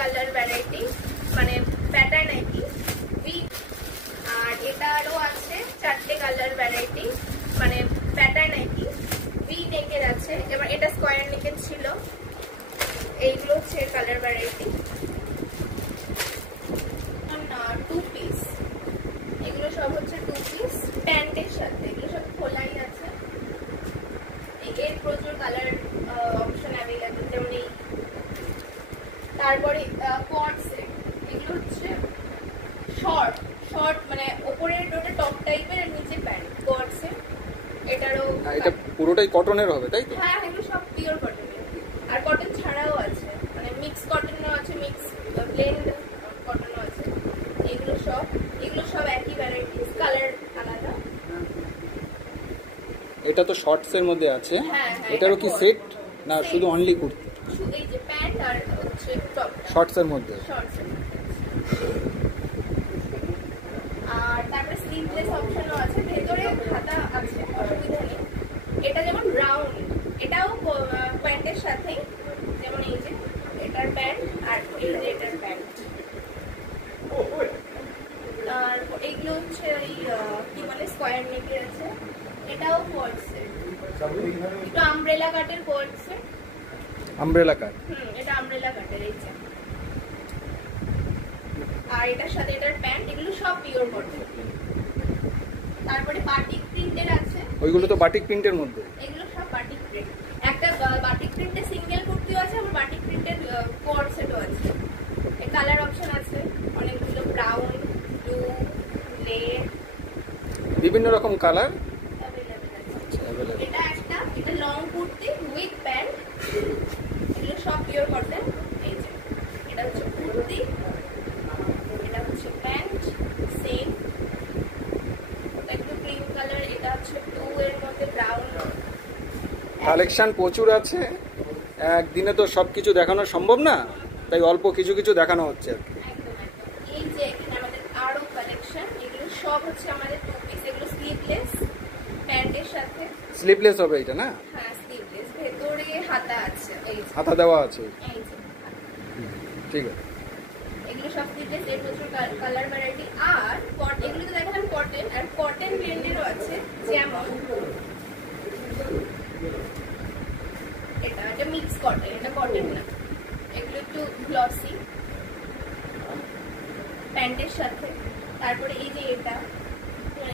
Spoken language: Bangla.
কালার ভ্যারাইটি, মানে প্যাটার্ন আর কি। আর এটা আরো আছে 4টে কালার ভ্যারাইটি, মানে প্যাটার্ন আর কি। ভি নেকের আছে, এবার এটা স্কোয়ার নেকের ছিল। এইগুলো হচ্ছে কালার ভ্যারাইটি। না 2 পিস, এগুলো সব হচ্ছে 2 পিস প্যান্টের সাথে। এগুলো সব খোলাই আছে। এর প্রচুর কালার অপশন অ্যাভেলেবল, যেমন এই। তারপরে কট সেট, এগুলো হচ্ছে শর্ট শর্ট, মানে উপরের ওটা টপ টাইপের আর নিচে প্যান্ট। কট সেট, এটারও এটা পুরোটাই কটনের হবে তাই তো? হ্যাঁ, এগুলো সব পিওর কটনের। আর কটন ছাড়াও আছে, মানে মিক্স কটনও আছে, মিক্স ব্লেন্ড কটনও আছে। এগুলো সব একই ভ্যারাইটিস, কালার আলাদা। এটা তো শর্টস এর মধ্যে আছে। হ্যাঁ, এটারও কি সেট না শুধু অনলি কুর্তি? এই যে প্যান্ট আর হচ্ছে টপ, শর্টস এর মধ্যে। আর তারপরে স্লিভলেস অপশনও আছে, ভেতরে হাতা আছে, অসুবিধা নেই। এটা যেমন রাউন্ড, এটাও প্যান্টের সাথেই, যেমন এই যে এটার প্যান্ট আর এই যে এটার প্যান্ট। আর এইগুলো হচ্ছে এই কি বলে স্কোয়ার নেকের আছে। এটাও কোট সেট, একটু আমব্রেলা কাটের কোট সেট। আমব্রেলা কাট? এটা আমব্রেলা কাটের। এই যে, আর এটার সাথে এটার প্যান্ট, এগুলো সব পিওর কটন। তারপরে বাটিক প্রিন্টের আছে। ওইগুলো তো বাটিক প্রিন্টের মধ্যে। এগুলো সব বাটিক প্রিন্ট। একটা বাটিক প্রিন্টের সিঙ্গেল কুর্তিও আছে, আর বাটিক প্রিন্টের কোট সেটও আছে। এর কালার অপশন আছে অনেকগুলো, ব্রাউন, ব্লু, গ্রে, বিভিন্ন রকম কালার অ্যাভেলেবল আছে। অ্যাভেলেবল। এটা লং কুর্তি উইথ প্যান্ট, এগুলো সব পিওর কটন। এই যে এটা হচ্ছে কুর্তি, এটা হচ্ছে প্যান্ট, সেম। ওটা একটু ক্রিম কালার, এটা হচ্ছে ব্লু এর মধ্যে ব্রাউন। কালেকশন প্রচুর আছে, একদিনে তো সবকিছু দেখানো সম্ভব না, তাই অল্প কিছু কিছু দেখানো হচ্ছে আর কি। একদম একদম। এই যে এখানে আমাদের আরো কালেকশন, এগুলো সব হচ্ছে আমাদের 2 পিস। এগুলো স্লিভলেস প্যান্টের সাথে। স্লিভলেস হবে এটা না? হ্যাঁ, স্লিভলেস, ভেতরে হাতা আছে। এই যে হাতা দেওয়া আছে। এই যে ঠিক আছে। এগুলো সব স্লিভলেস, এর প্রচুর কালার ভ্যারাইটি। আর এগুলো তো দেখালাম কটন, আর কটন ব্লেন্ডেরও আছে। যেমন এটা মিক্স কটন, এটা কটন না, এগুলো একটু গ্লসি প্যান্টের সাথে। তারপরে এই যে